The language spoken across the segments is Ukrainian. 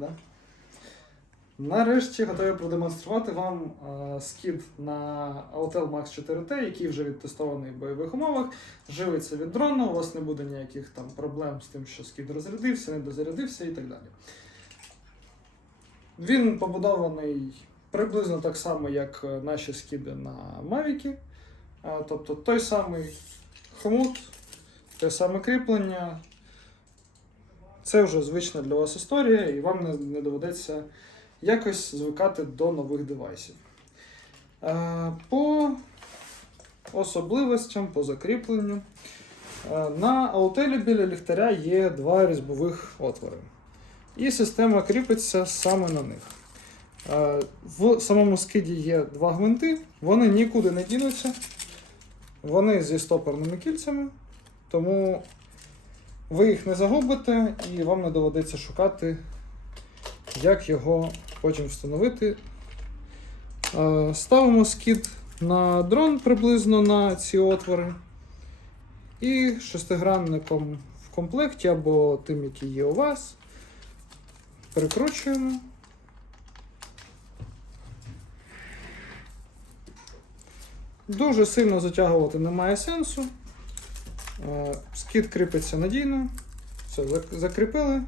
Да? Нарешті готові продемонструвати вам скід на Autel Max 4T, який вже відтестований в бойових умовах. Живиться від дрону, у вас не буде ніяких там проблем з тим, що скід розрядився, не дозарядився і так далі. Він побудований приблизно так само, як е, наші скіди на Mavic. Е, Тобто той самий хомут, те саме кріплення. Це вже звична для вас історія, і вам не, не доведеться якось звикати до нових девайсів. Е, По особливостям, по закріпленню. Е, На аутелі біля ліхтаря є два різьбових отвори. І система кріпиться саме на них. Е, В самому скиді є два гвинти, вони нікуди не дінуться. Вони зі стопорними кільцями, тому ви їх не загубите і вам не доведеться шукати, як його потім встановити. Е, Ставимо скид на дрон приблизно на ці отвори. І шестигранником в комплекті або тим, який є у вас. Перекручуємо. Дуже сильно затягувати немає сенсу. Е, Скид кріпиться надійно. Все, закріпили,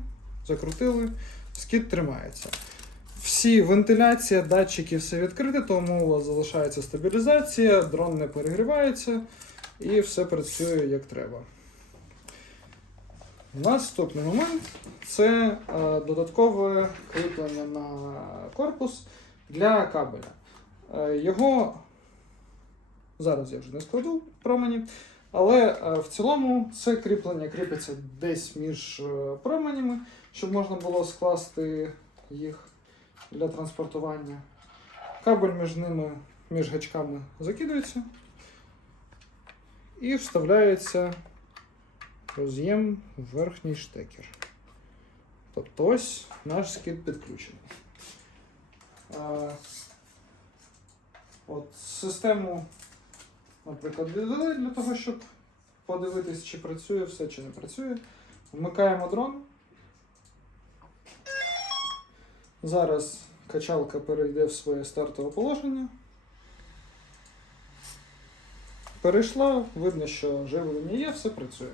закрутили, скид тримається. Всі вентиляція, датчики, все відкрите, тому у вас залишається стабілізація, дрон не перегрівається і все працює як треба. Наступний момент це е, додаткове кріплення на корпус для кабеля. Е, його зараз я вже не складу промені, але е, в цілому це кріплення кріпиться десь між е, променями, щоб можна було скласти їх для транспортування. Кабель між ними, між гачками закидується і вставляється роз'єм в верхній штекер. Тобто ось наш скид підключений. Е, От систему, наприклад, віддали для того, щоб подивитись, чи працює все, чи не працює. Вмикаємо дрон. Зараз качалка перейде в своє стартове положення. Перейшла, видно, що живлення є, все працює.